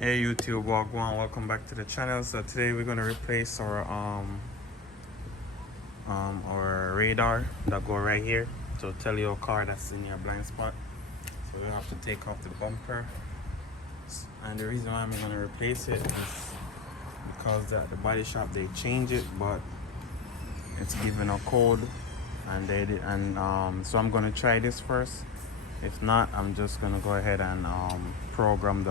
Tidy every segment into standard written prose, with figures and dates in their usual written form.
Hey YouTube, welcome back to the channel. So today we're gonna replace our radar that go right here to tell your car that's in your blind spot. So we have to take off the bumper, and the reason why I'm gonna replace it is because the body shop they change it, but it's given a code, and they did, and so I'm gonna try this first. If not, I'm just gonna go ahead and program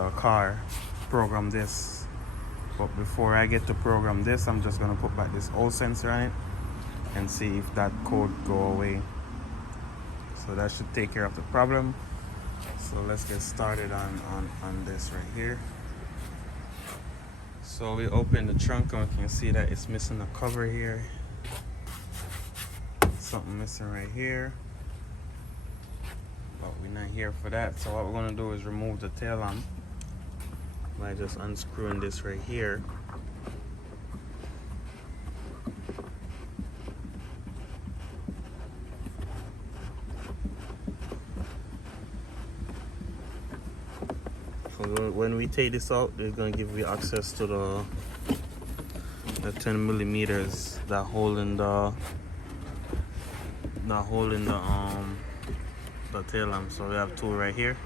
this. But before I get to program this, I'm just gonna put back this old sensor on it and see if that code go away. So that should take care of the problem. So let's get started on this right here. So we open the trunk and we can see that it's missing the cover here. Something missing right here, but we're not here for that. So what we're gonna do is remove the tail lamp by just unscrewing this right here. So when we take this out, they're gonna give you access to the 10 millimeters that holding the tail lamp. So we have two right here.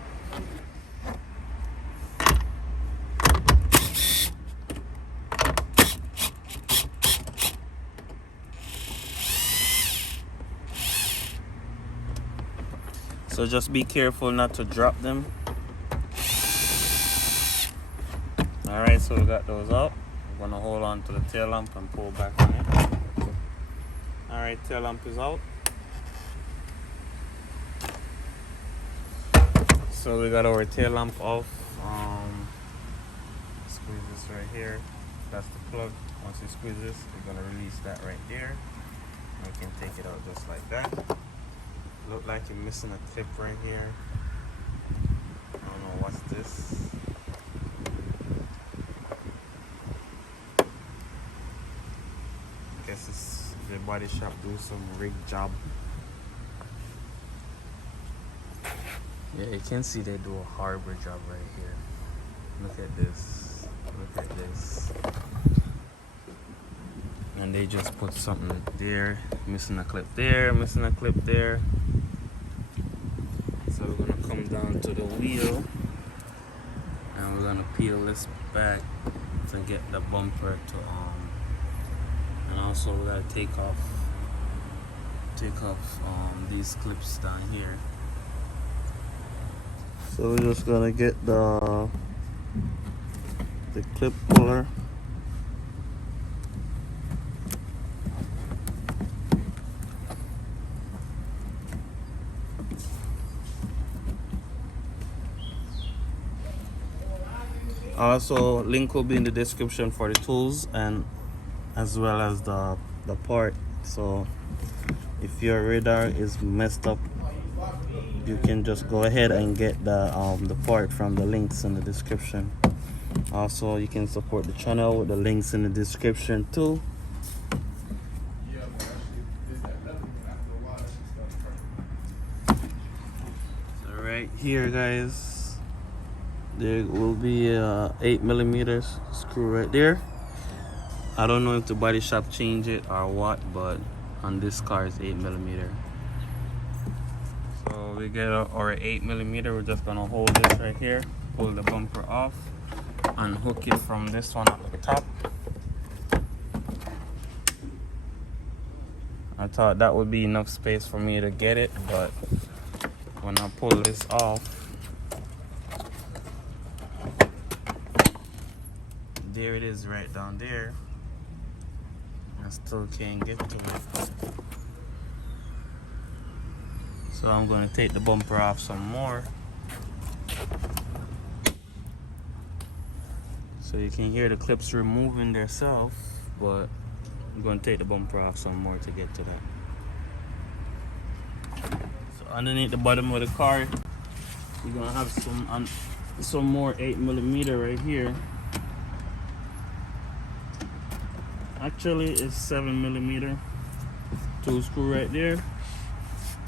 So just be careful not to drop them. Alright, so we got those out. We're gonna hold on to the tail lamp and pull back on it. Alright, tail lamp is out. So we got our tail lamp off. Squeeze this right here. That's the plug. Once you squeeze this, you're gonna release that right there. And we can take it out just like that. Look like you're missing a clip right here. I don't know what's this. Guess it's the body shop do some rig job. Yeah, you can see they do a harbor job right here. Look at this. Look at this. And they just put something there. Missing a clip there. Missing a clip there. So we're gonna come down to the wheel, and we're gonna peel this back to get the bumper to and also we gotta take off these clips down here. So we're just gonna get the clip puller. Also, link will be in the description for the tools and as well as the part. So if your radar is messed up, you can just go ahead and get the part from the links in the description. Also, you can support the channel with the links in the description too. So right here, guys, there will be a 8 millimeters screw right there. I don't know if the body shop changed it or what, but on this car is 8 millimeter. So we get our 8 millimeter. We're just gonna hold this right here, pull the bumper off, unhook it from this one at the top. I thought that would be enough space for me to get it, but when I pull this off, there it is right down there. I still can't get to it. So I'm going to take the bumper off some more. So you can hear the clips removing themselves, but I'm going to take the bumper off some more to get to that. So underneath the bottom of the car, you're going to have some more 8 millimeter right here. Actually, it's 7 millimeter. Two screw right there.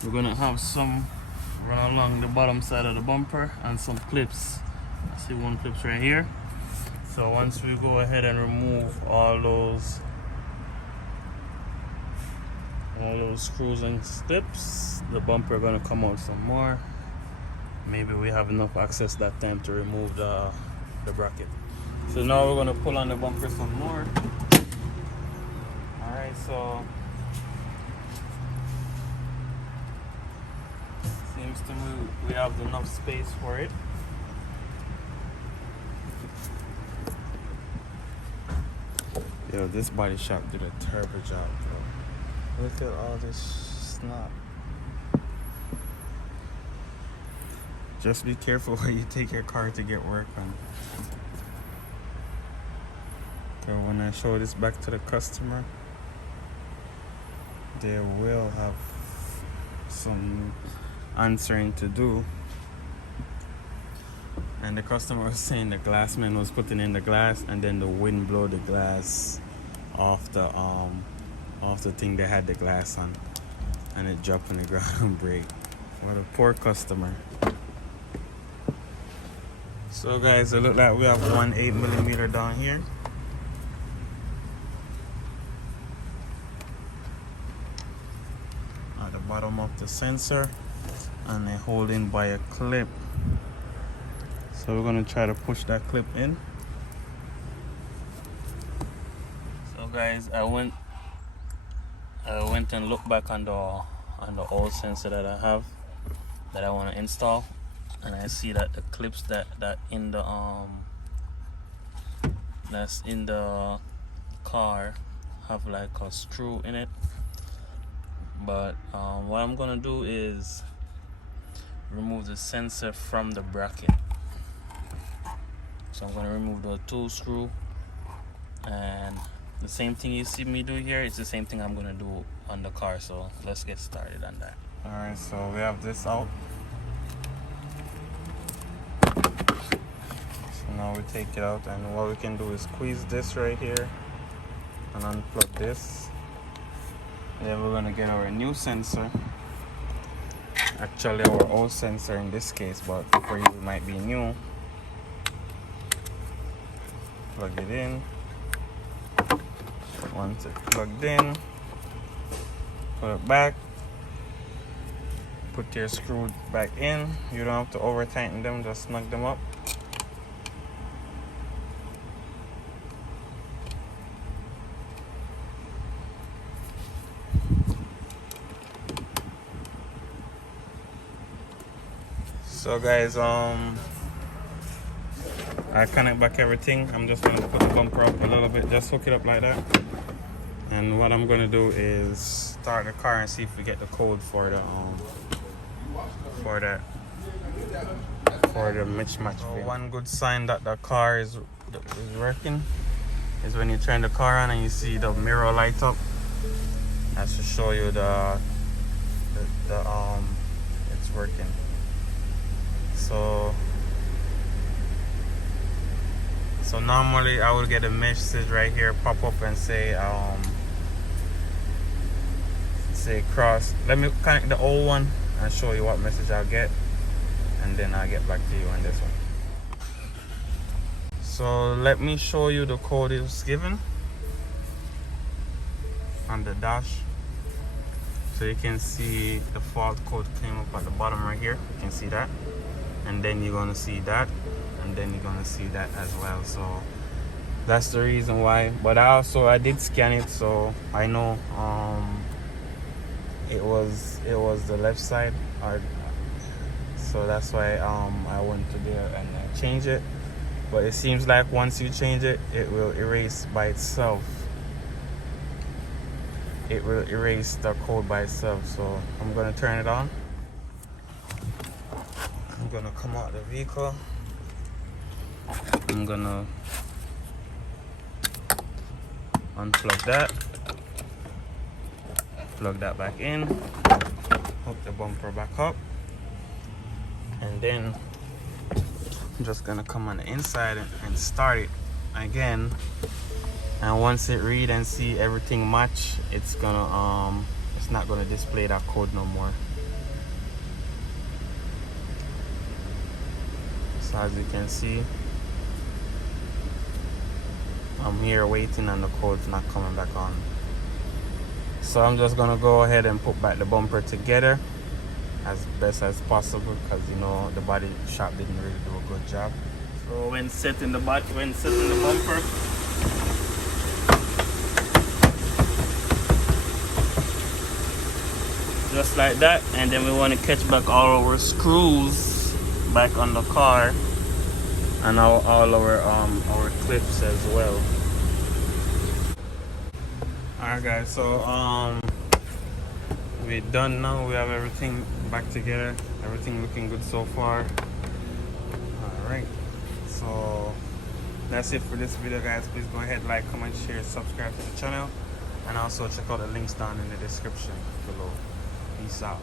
We're gonna have some run along the bottom side of the bumper and some clips. I see one clips right here. So once we go ahead and remove all those screws and slips, the bumper gonna come out some more. Maybe we have enough access that time to remove the bracket. So now we're gonna pull on the bumper some more. Alright, so seems to me we have enough space for it. Yo, this body shop did a terrible job, bro. Look at all this snot. Just be careful when you take your car to get work on. Okay, when I show this back to the customer, they will have some answering to do. And the customer was saying the glass man was putting in the glass, and then the wind blow the glass off the thing they had the glass on, and it dropped on the ground and break. What a poor customer. So guys, it look like we have 1 8mm down here. At the bottom of the sensor, and they're holding by a clip. So we're gonna try to push that clip in. So guys, I went and looked back on the old sensor that I have that I want to install, and I see that the clips that in the that's in the car have like a screw in it. But what I'm gonna do is remove the sensor from the bracket. So I'm gonna remove the tool screw, and the same thing you see me do here is the same thing I'm gonna do on the car. So let's get started on that. All right, so we have this out. So now we take it out, and what we can do is squeeze this right here and unplug this. Then we're gonna get our new sensor. Actually our old sensor in this case, but for you it might be new. Plug it in. Once it's plugged in, put it back. Put your screw back in. You don't have to over tighten them, just snug them up. So guys, I connect back everything. I'm just gonna put the bumper up a little bit, just hook it up like that. And what I'm gonna do is start the car and see if we get the code for the mismatch. So one good sign that the car is working is when you turn the car on and you see the mirror light up. That should show you the it's working. So normally I would get a message right here pop up and say cross. Let me connect the old one and show you what message I'll get, and then I'll get back to you on this one. So let me show you the code it was given on the dash. So you can see the fault code came up at the bottom right here. You can see that, and then you're gonna see that, and then you're gonna see that as well. So that's the reason why. But I did scan it, so I know it was the left side, so that's why I went to there and change it. But it seems like once you change it, it will erase by itself. It will erase the code by itself. So I'm gonna turn it on. I'm gonna come out of the vehicle. I'm gonna unplug that, plug that back in, hook the bumper back up, and then I'm just gonna come on the inside and start it again. And once it read and see everything match, it's gonna it's not gonna display that code no more. So as you can see, here waiting and the code's not coming back on. So I'm just gonna go ahead and put back the bumper together as best as possible, because you know the body shop didn't really do a good job. So when setting the bumper, just like that, and then we want to catch back all our screws back on the car, and all our clips as well. Alright guys, so we're done now. We have everything back together, everything looking good so far. Alright, so that's it for this video guys. Please go ahead, like, comment, share, subscribe to the channel, and also check out the links down in the description below. Peace out.